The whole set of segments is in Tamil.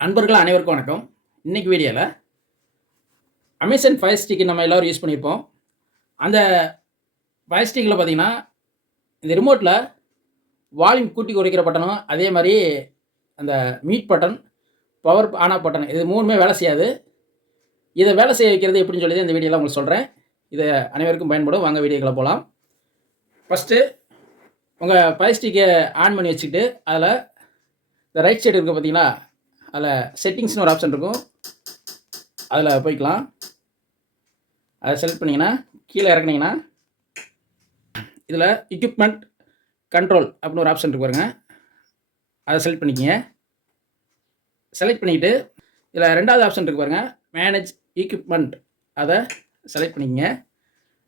அன்பர்கள் அனைவருக்கும் வணக்கம். இன்னைக்கு வீடியோவில் அமேசான் ஃபயர் ஸ்டிக்கு நம்ம எல்லோரும் யூஸ் பண்ணியிருப்போம் அந்த ஃபயர் ஸ்டிக்கில் பார்த்தீங்கன்னா இந்த ரிமோட்டில் வால்யூம் கூட்டி குறைக்கிற பட்டனும் அதே மாதிரி அந்த mute button power on off button இது மூணுமே வேலை செய்யாது. இதை வேலை செய்ய வைக்கிறது எப்படின்னு சொல்லி இந்த வீடியோவில் உங்களுக்கு சொல்கிறேன் இதை அனைவருக்கும் பயன்படும். வாங்க வீடியோக்களை போகலாம் ஃபஸ்ட்டு உங்கள் ஃபயர் ஸ்டிக்கை ஆன் பண்ணி வச்சுக்கிட்டு அதில் இந்த ரைட் சைடு இருக்குது பார்த்தீங்களா அதில் செட்டிங்ஸ்னு ஒரு ஆப்ஷன் இருக்கும். அதில் போய்க்கலாம். அதை செலக்ட் பண்ணிங்கன்னா கீழே இறக்குனீங்கன்னா இதில் எக்யூப்மெண்ட் கண்ட்ரோல் அப்படின்னு ஒரு ஆப்ஷன் இருக்கு பாருங்க. அதை செலக்ட் பண்ணிக்கிங்க. செலக்ட் பண்ணிக்கிட்டு இதில் ரெண்டாவது ஆப்ஷன் இருக்கு பாருங்க. மேனேஜ் எக்யூப்மெண்ட் அதை செலக்ட் பண்ணிக்கங்க.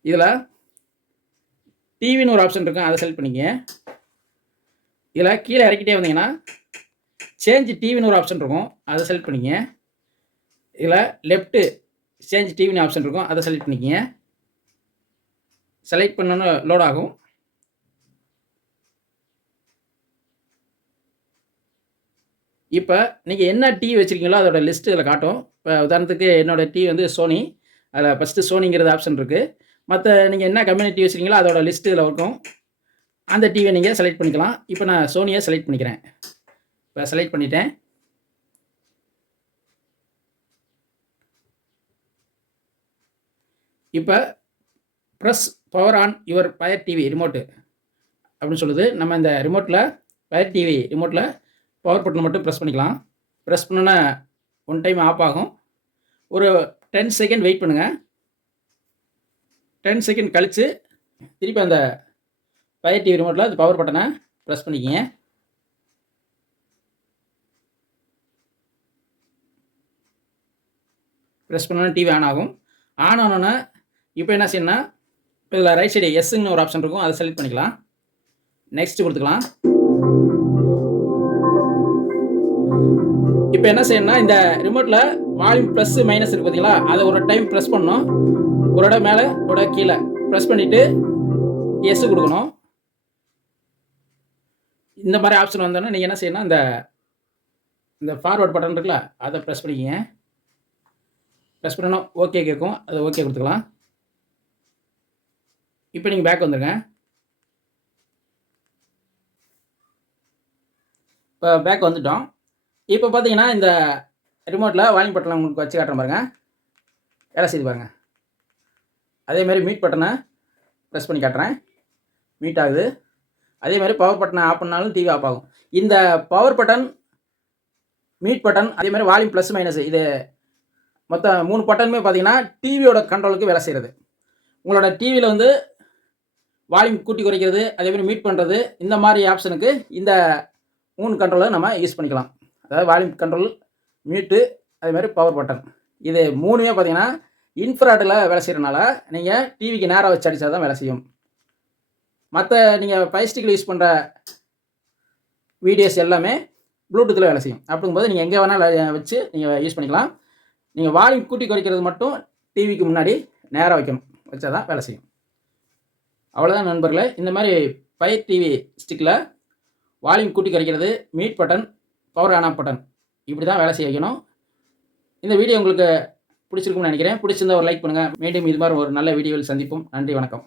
இதில் டிவின்னு ஒரு ஆப்ஷன் இருக்கும். அதை செலக்ட் பண்ணிக்கங்க. இதில் கீழே இறக்கிட்டே வந்தீங்கன்னா சேஞ்ச் டிவின்னு ஒரு ஆப்ஷன் இருக்கும். அதை செலக்ட் பண்ணிக்கங்க இதில் லெஃப்ட்டு சேஞ்ச் டிவின்னு ஆப்ஷன் இருக்கும். அதை செலக்ட் பண்ணிக்கங்க செலக்ட் பண்ணோன்னு லோட் ஆகும். இப்போ நீங்கள் என்ன டிவி வச்சுருக்கீங்களோ அதோட லிஸ்ட்டு இதில் காட்டும். இப்போ உதாரணத்துக்கு என்னோடய டிவி வந்து சோனி அதில் ஃபஸ்ட்டு சோனிங்கிறது ஆப்ஷன் இருக்குது மற்ற நீங்கள் என்ன கம்யூனிட்டி வச்சுருக்கீங்களோ அதோட லிஸ்ட்டு இதில் இருக்கும். அந்த டிவியை நீங்கள் செலக்ட் பண்ணிக்கலாம். இப்போ நான் சோனியை செலக்ட் பண்ணிக்கிறேன். இப்போ செலக்ட் பண்ணிட்டேன். இப்போ press power on your Fire TV remote அப்படின்னு சொல்லுது. நம்ம இந்த ரிமோட்டில் ஃபயர் டிவி ரிமோட்டில் பவர் பட்டனை மட்டும் ப்ரெஸ் பண்ணிக்கலாம். ப்ரெஸ் பண்ணோன்னா ஒன் டைம் ஆஃப் ஆகும். ஒரு டென் செகண்ட் வெயிட் பண்ணுங்கள் டென் செகண்ட் கழித்து திருப்பி அந்த ஃபயர் டிவி ரிமோட்டில் அந்த பவர் பட்டனை ப்ரெஸ் பண்ணிக்கிங்க. ப்ரெஸ் பண்ணோன்னா டிவி ஆன் ஆகும். ஆன் ஆனோன்னா இப்போ என்ன செய்யணும்னா இதில் ரைட் சைடு எஸ்ஸுன்னு ஒரு ஆப்ஷன் இருக்கும். அதை செலக்ட் பண்ணிக்கலாம். நெக்ஸ்ட் கொடுத்துக்கலாம். இப்போ என்ன செய்யணும்னா இந்த ரிமோட்டில் வால்யூம் ப்ளஸ் மைனஸ் இருக்கு பார்த்தீங்களா? அதை ஒரு டைம் ப்ரெஸ் பண்ணணும் ஒரு இடம் மேலே ஒரு கீழே. ப்ரெஸ் பண்ணிவிட்டு எஸ் கொடுக்கணும். இந்த மாதிரி ஆப்ஷன் வந்தோன்னா நீங்கள் என்ன செய்யணும் இந்த இந்த ஃபார்வர்ட் பட்டன் இருக்குல்ல அதை ப்ரெஸ் பண்ணிக்கிங்க. ப்ரெஸ் பண்ணணும். ஓகே கேட்கும். அது ஓகே கொடுத்துக்கலாம். இப்போ நீங்கள் பேக் வந்துடுங்க இப்போ பேக் வந்துட்டோம். இப்போ பார்த்தீங்கன்னா இந்த ரிமோட்டில் வால்யூம் பட்டனை உங்களுக்கு வச்சு காட்டுறேன் பாருங்க. வேலை செய்து பாருங்கள் அதே மாதிரி மீட் பட்டனை ப்ரெஸ் பண்ணி காட்டுறேன். மீட் ஆகுது. அதே மாதிரி பவர் பட்டனை ஆஃப் பண்ணாலும் டிவி ஆஃப் ஆகும். இந்த பவர் பட்டன் மீட் பட்டன் அதே மாதிரி வால்யூம் ப்ளஸ் மைனஸ் இது மொத்தம் மூணு பட்டனுமே பார்த்தீங்கன்னா டிவியோட கண்ட்ரோலுக்கு வேலை செய்கிறது உங்களோட டிவியில் வந்து வால்யூம் கூட்டி குறைக்கிறது அதே மாதிரி மீட் பண்ணுறது இந்த மாதிரி ஆப்ஷனுக்கு இந்த மூணு கண்ட்ரோலை நம்ம யூஸ் பண்ணிக்கலாம். அதாவது வால்யூம் கண்ட்ரோல் மியூட்டு அதேமாதிரி பவர் பட்டன் இது மூணுமே பார்த்தீங்கன்னா இன்ஃப்ராடில் வேலை செய்கிறனால நீங்கள் டிவிக்கு நேராக வச்சு அடித்தா தான் வேலை செய்யும். மற்ற நீங்கள் பைஸ்டிக்கில் யூஸ் பண்ணுற வீடியோஸ் எல்லாமே ப்ளூடூத்தில் வேலை செய்யும். அப்படிங்கும்போது நீங்கள் எங்கே வேணாலும் வச்சு நீங்கள் யூஸ் பண்ணிக்கலாம். நீங்கள் வால்யூம் கூட்டி குறைக்கிறது மட்டும் டிவிக்கு முன்னாடி நேராக வைக்கணும். வச்சா தான் வேலை செய்யும். அவ்வளோதான் நண்பர்களே. இந்த மாதிரி ஃபயர் டிவி ஸ்டிக்கில் வால்யூம் கூட்டி குறைக்கிறது mute button power on off button இப்படி தான் வேலை செய்ய வைக்கணும். இந்த வீடியோ உங்களுக்கு பிடிச்சிருக்கும்னு நினைக்கிறேன். பிடிச்சிருந்தா ஒரு லைக் பண்ணுங்கள் மீண்டும் இது மாதிரி ஒரு நல்ல வீடியோவில் சந்திப்போம். நன்றி வணக்கம்.